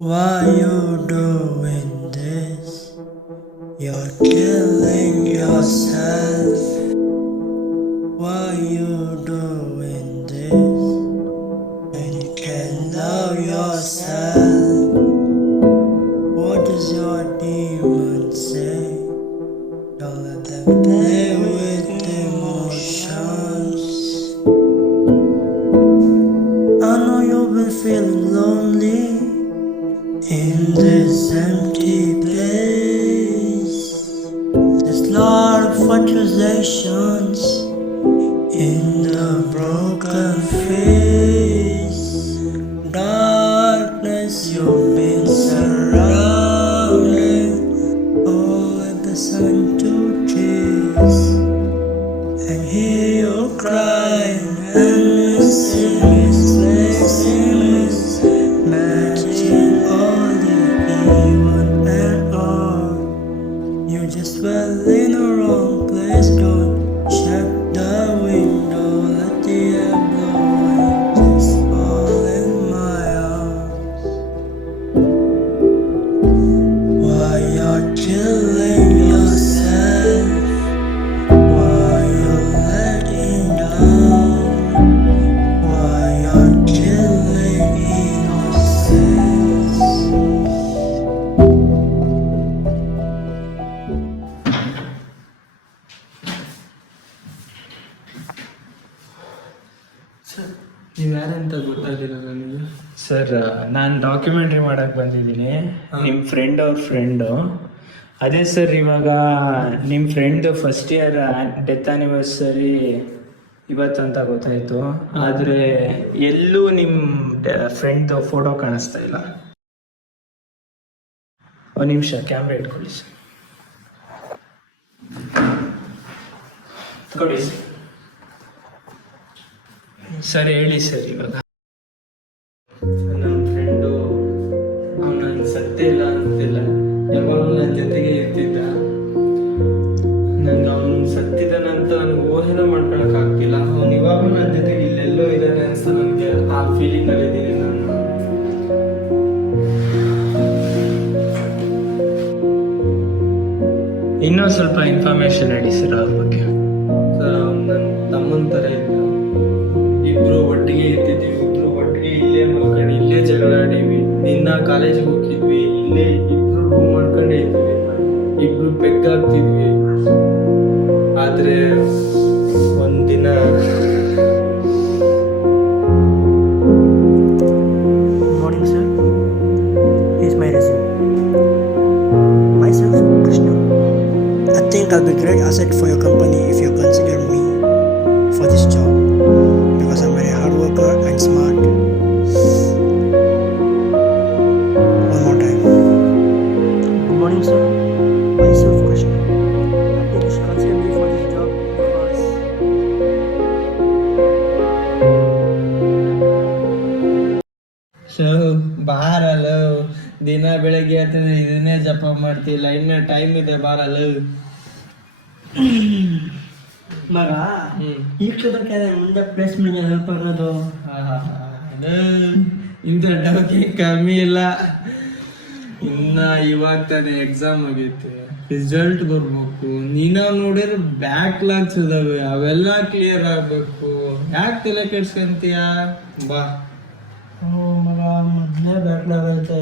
Why you doing this? You're killing yourself. Why you doing this? And you can love yourself. What does your demon say? Don't let them play with emotions. I know you've been feeling lonely in this empty place. There's a lot of accusations in the broken face. Darkness, you've been surrounded. Oh, let the sun to kiss. And hear you crying and misplaces, matching all the evil and all. You just fell in the wrong place. Don't shut the window, let the air blow and just fall in my arms. Why you're killing yourself? Why you're letting down? Why you're killing innocence? Sir ನೀವು ಯಾರಂತ ಗೊತ್ತಾಗಿಲ್ಲ ನನಗೆ. Sir ನಾನು documentary ಮಾಡಕ್ಕೆ ಬಂದಿದ್ದೀನಿ. ನಿಮ್ಮ friend ಅವ್ರ friend. ಅದೇ ಸರ್, ಇವಾಗ ನಿಮ್ಮ friend first year death anniversary ಇವತ್ತಂತ ಗೊತ್ತಾಯಿತು. ಆದರೆ ಎಲ್ಲೂ ನಿಮ್ಮ ಫ್ರೆಂಡ್ದು ಫೋಟೋ ಕಾಣಿಸ್ತಾ ಇಲ್ಲ. ಒಂದು ನಿಮಿಷ ಕ್ಯಾಮ್ರಾ ಇಟ್ಕೊಳ್ಳಿ ಸರ್. ಕೊಡಿ ಸರ್. ಸರ್ ಹೇಳಿ ಸರ್. ಇವಾಗ ನನ್ನ ಫ್ರೆಂಡು ಅವನು ನನ್ನ ಸತ್ತೇ ಇಲ್ಲ ಅಂತಿಲ್ಲ, ಯಾವಾಗಲೂ ನನ್ನ ಜೊತೆಗೆ ಇರ್ತಿದ್ದ. ನಂಗೆ ಅವನು ಸತ್ತಿದ್ದಾನಂತ ನನಗೆ ಊಹೆನೂ ಮಾಡ್ಕೊಳಕ್ಕಾಗ್ತಿಲ್ಲ. ಅವನು ಇವಾಗಲೂ ನನ್ನ ಜೊತೆಗೆ ಇಲ್ಲೆಲ್ಲೋ ಇದ್ದಾನೆ ಅನ್ಸ್ತಾ ನನಗೆ. ಆ ಫೀಲಿಂಗಲ್ಲಿ ಇದ್ದೀನಿ ನಾನು. ಇನ್ನೂ ಸ್ವಲ್ಪ ಇನ್ಫಾರ್ಮೇಶನ್ ಹೇಳಿ ಸರ್ ಅವ್ರ ಬಗ್ಗೆ. ಸರ್ ಅವ್ನು ನನ್ನ ತಮ್ಮನ ಥರ ಇದ್ದ. ಇಬ್ರು ಒಟ್ಟಿಗೆ ಇರ್ತಿದ್ವಿ, ಇಬ್ರು ಒಟ್ಟಿಗೆ ಇಲ್ಲೇ ಮಲ್ಕೊಂಡು ಇಲ್ಲೇ ಜಗಳಾಡೀವಿ. ದಿನ ಕಾಲೇಜಿಗೆ ಹೋಗ್ತಿದ್ವಿ, ಇಲ್ಲೇ ಇಬ್ರು ರೂಮ್ ಮಾಡ್ಕೊಂಡೇ ಇದ್ವಿ, ಇಬ್ರು ಪೆಗ್ಗಾಗ್ತಿದ್ವಿ. ಆದರೆ ಒಂದಿನ Good morning, sir. Here's my resume. Myself, Krishna. I think I'll be a great asset for your company if you consider me for this job because I'm very hard worker and smart. One more time. Good morning, sir. Myself, Krishna. I think you should consider me for this job because so ಬಾರಲ್ಲ, ದಿನ ಬೆಳಗ್ಗೆ ಆಗ್ತದೆ ಇದನ್ನೇ ಜಪ ಮಾಡ್ತಿಲ್ಲ. ಇನ್ನ time ಇದೆ, ಬಾರಲ್ಲ. ಮಗ ಈ ಕ್ಷೇತ್ರಕ್ಕೆ ಮುಂದೆ ಪ್ಲೇಸ್ಮೆಂಟ್ ಹೆಲ್ಪ್ ಆಗೋದು. ಇಂಥ ಡೌಟಿ ಕಮ್ಮಿ ಇಲ್ಲ. ಇನ್ನ ಇವಾಗ ತಾನೆ ಎಕ್ಸಾಮ್ ಆಗೈತೆ, ರಿಸಲ್ಟ್ ಬರ್ಬೇಕು. ನೀನ ನೋಡಿದ್ರೆ ಬ್ಯಾಕ್ಲಾಗ್ಸ್ ಇದಾವೆ, ಅವೆಲ್ಲ ಕ್ಲಿಯರ್ ಆಗ್ಬೇಕು. ಯಾಕೆ ತಲೆ ಕೆಡ್ಸ್ಕೊಂತೀಯ? ಬಾ. ಮಗ ಮೊದಲೇ ಬ್ಯಾಕ್ಲಾಗೈತೆ,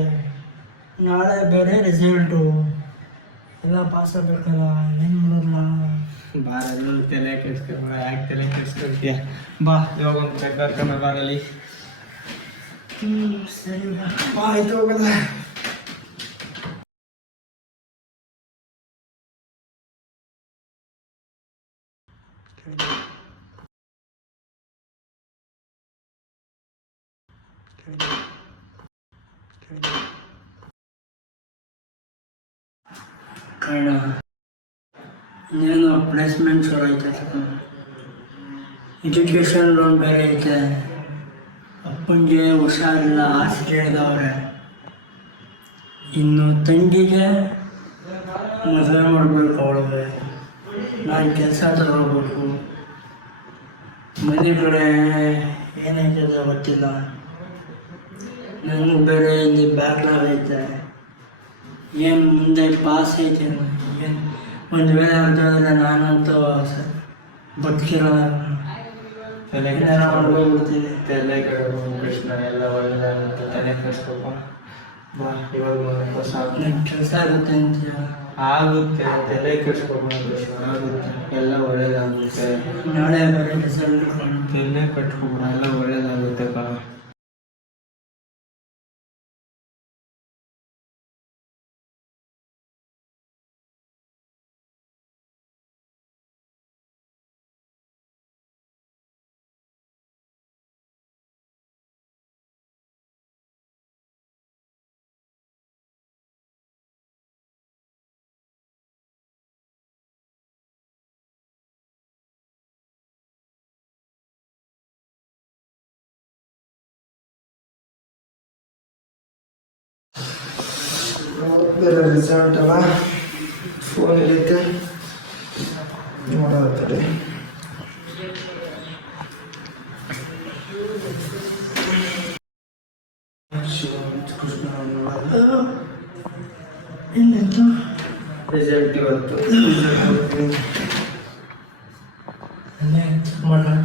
ನಾಳೆ ಬೇರೆ ರಿಸಲ್ಟು, ಎಲ್ಲ ಪಾಸ್ ಆಗಬೇಕಲ್ಲ, ಏನು ಮಾಡೋಲ್ಲ. ಬಾರಲ್ಲ, ತಲೆ ಕೆಡ್ಸ್ಕೊಂಬ. ಯಾಕೆ ತಲೆ ಕೆಡ್ಸ್ಕೊಂತೀಯ? ಬಾ, ಇವಾಗ ಒಂದು ಚೆಕ್ ಬರ್ಕೊಂಬ ಬಾರಲ್ಲಿ. ಸರಿ ಆಯ್ತು, ಹೋಗಲ್ಲ. ಕಣ ಇನ್ನೇನು ಪ್ಲೇಸ್ಮೆಂಟ್ ಶುರು ಐತೆ, ಎಜುಕೇಷನ್ ಲೋನ್ ಬೇರೆ ಐತೆ. ಅಪ್ಪನಿಗೆ ಹುಷಾರಿಲ್ಲ, ಹಾಸ್ಪಿಟಲ್ದವ್ರೆ. ಇನ್ನು ತಂಗಿಗೆ ಮದುವೆ ಮಾಡಬೇಕು, ಅವಳಿಗೆ ನಾನು ಕೆಲಸ ತಗೋಬೇಕು. ಮನೆ ಕಡೆ ಏನೈತೆ ಗೊತ್ತಿಲ್ಲ. ನನಗೆ ಬೇರೆ ಇಲ್ಲಿ ಬ್ಯಾಕ್ಲಾಗ್ ಐತೆ. ಏನು ಮುಂದೆ ಪಾಸ್ ಐತೆ ಏನು ಒಂದು ವೇಳೆ ಅಂತ ಹೇಳಿದ್ರೆ ನಾನಂತೂ ಬದುಕಿರೋ ಏನಾರ ಮಾಡ್ಬೋಗ್ಬಿಡ್ತೀನಿ. ತಲೆ ಕೆಡೋದು ಕೃಷ್ಣ ಎಲ್ಲ ಒಳ್ಳೆದಾಗುತ್ತೆ. ತಲೆ ಕೆಡಿಸ್ಬೇಕು. ಬಾ ಇವಾಗ ಸಾಕು. ನನ್ನ ಕೆಲಸ ಆಗುತ್ತೆ ಅಂತೀಯ? ಆಗುತ್ತೆ. ತಲೆ ಕೆಡಿಸ್ಬೇಕು ಕೃಷ್ಣ. ಆಗುತ್ತೆ, ಎಲ್ಲ ಒಳ್ಳೇದಾಗುತ್ತೆ. ನಾಳೆ ಬೇರೆ ರಿಸಲ್ಟ್ ತಲೆ ಕಟ್ಕೊಬಿಡ, ಎಲ್ಲ ಒಳ್ಳೇದಾಗುತ್ತೆ ಬಾ. ಬೇರೆ ರಿಸಲ್ಟ್ ಅಲ್ಲ, ಫೋನ್ ಇರುತ್ತೆ ನೋಡೋತ್ತದೆ. ಇನ್ನೆಂತ ರಿಸಲ್ಟ್ ಇವತ್ತು ಮಾಡೋಣ.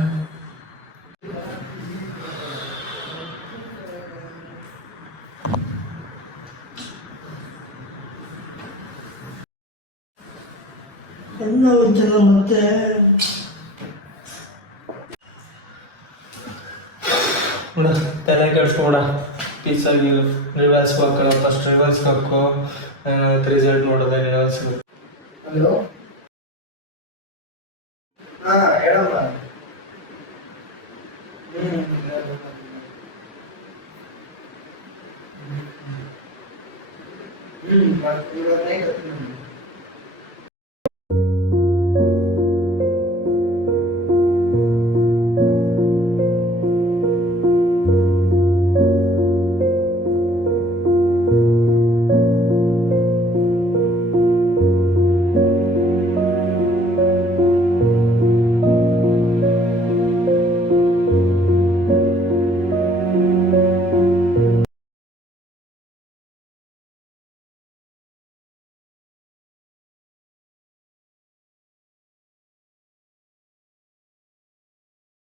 ಎಲ್ಲ ಒಂದ್ಸಲ ಮತ್ತೆ ಬಿಡ, ತಲೆ ಕೆಡ್ಸ್ಕೊಬಿಡ. ಪೀಸಾಗಿ ರಿವರ್ಸ್ಗೆ ಹಾಕಲ್ಲ. ಫಸ್ಟ್ ರಿವರ್ಸ್ಗೆ ಹಾಕೋ, ರಿಸಲ್ಟ್ ನೋಡೋದೆ ರಿವರ್ಸ್ಗೆ. ಹಲೋ, ಹಾಂ ಹೇಳಮ್ಮ.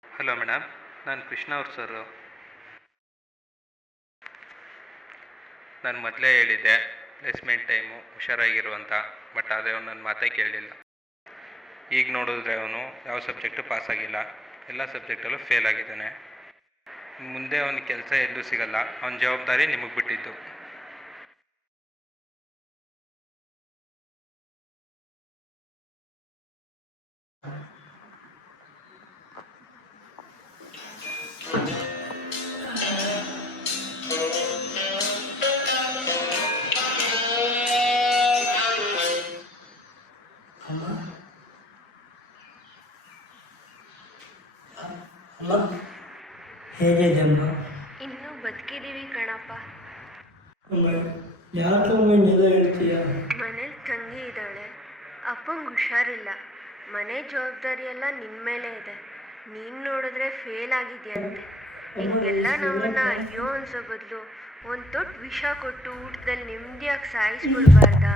ಹಲೋ ಮೇಡಮ್, ನಾನು ಕೃಷ್ಣ ಅವ್ರ ಸರು. ನಾನು ಮೊದಲೇ ಹೇಳಿದ್ದೆ ಪ್ಲೇಸ್ಮೆಂಟ್ ಟೈಮು ಹುಷಾರಾಗಿರು ಅಂತ, ಬಟ್ ಅದೇ ಅವ್ನು ನನ್ನ ಮಾತೇ ಕೇಳಲಿಲ್ಲ. ಈಗ ನೋಡಿದ್ರೆ ಅವನು ಯಾವ ಸಬ್ಜೆಕ್ಟು ಪಾಸ್ ಆಗಿಲ್ಲ, ಎಲ್ಲ ಸಬ್ಜೆಕ್ಟಲ್ಲೂ ಫೇಲ್ ಆಗಿದ್ದಾನೆ. ಮುಂದೆ ಅವನಿಗೆ ಕೆಲಸ ಎಲ್ಲೂ ಸಿಗಲ್ಲ. ಅವನ ಜವಾಬ್ದಾರಿ ನಿಮಗೆ ಬಿಟ್ಟಿದ್ದು. ಅಮ್ಮ, ಹೇಗಿದೆ ಅಮ್ಮ? ಇನ್ನೂ ಬದುಕಿದೀವಿ ಕಣಪ್ಪ. ಅಮ್ಮ, ಯಾಕಮ್ಮ ಇನ್ನೆಲ್ಲ ಹೇಳ್ತೀಯ? ಮನೇಲಿ ತಂಗಿ ಇದ್ದಾಳೆ, ಅಪ್ಪಂಗೆ ಹುಷಾರಿಲ್ಲ. ಮನೆ ಜವಾಬ್ದಾರಿ ಎಲ್ಲ ನಿನ್ನ ಮೇಲೆ ಇದೆ. ನೀನು ನೋಡಿದ್ರೆ ಫೇಲ್ ಆಗಿದೆಯಂತೆ. ಹಿಂಗೆಲ್ಲ ನಮ್ಮನ್ನ ಅಯ್ಯೋ ಅನ್ಸೋ ಬದಲು ಒಂದು ತೊಟ್ಟು ವಿಷ ಕೊಟ್ಟು ಊಟದಲ್ಲಿ ನೆಮ್ಮದಿಯಾಗಿ ಸಾಯಿಸ್ಬಿಡ್ಬಾರ್ದಾ?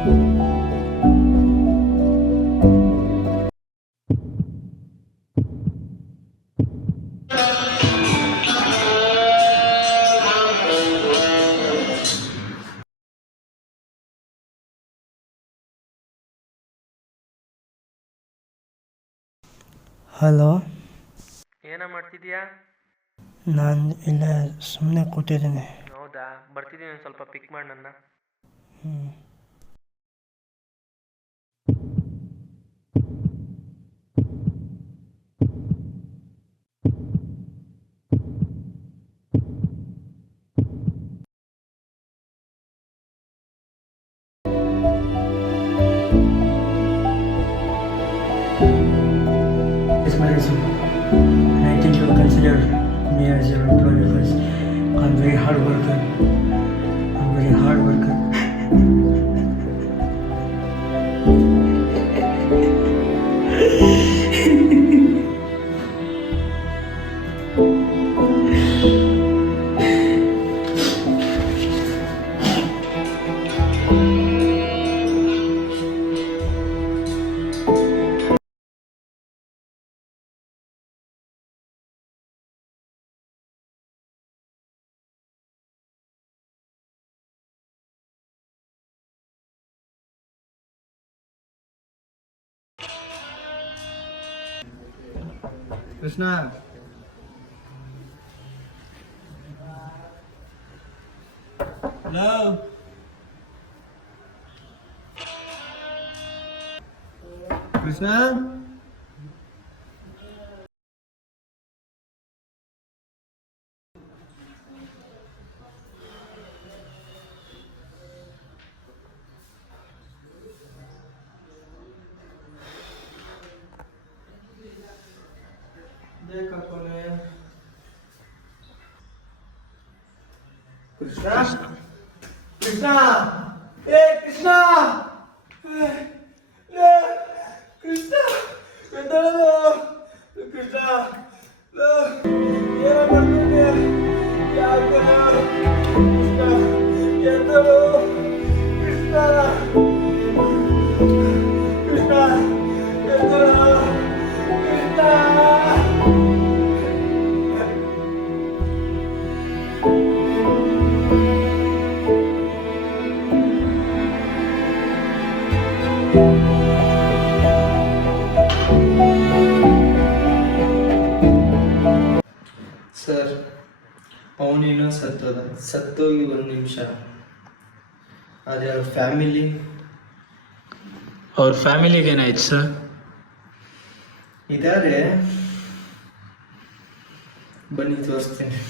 ಹಲೋ, ಏನ ಮಾಡ್ತಿದ್ಯಾ? ನಾನು ಇಲ್ಲೇ ಸುಮ್ಮನೆ ಕೂತಿದ್ದೀನಿ. ಹೌದಾ, ಬರ್ತಿದ್ದೀನಿ, ಸ್ವಲ್ಪ ಪಿಕ್ ಮಾಡಿ ನನ್ನ. It's my resume. And I think you'll consider me as your employer because I'm very hard worker. I'm very hard worker. Krishna, Hello? Krishna, Krishna, Krishna, ಏ ಕೃಷ್ಣ, ಕೃಷ್ಣ, ಎದ್ದೇಳು, ಕೃಷ್ಣ, ಏನೋ ಮಾಡ್ಕೊಂಡೆ, ಯಾಕೆ ಕೃಷ್ಣ, ಎದ್ದೇಳು, ಕೃಷ್ಣ, ಕೃಷ್ಣ, ಎದ್ದೇಳು, ಕೃಷ್ಣ. ಸರ್, ಅವನೇನೋ ಸತ್ತೋಗಿ 1 ನಿಮಿಷ. ಆದರೆ ಅವ್ರ ಫ್ಯಾಮಿಲಿಗೆ ಏನಾಯ್ತು ಸರ್? ಇದ್ದಾರೆ, ಬನ್ನಿ ತೋರಿಸ್ತೀನಿ.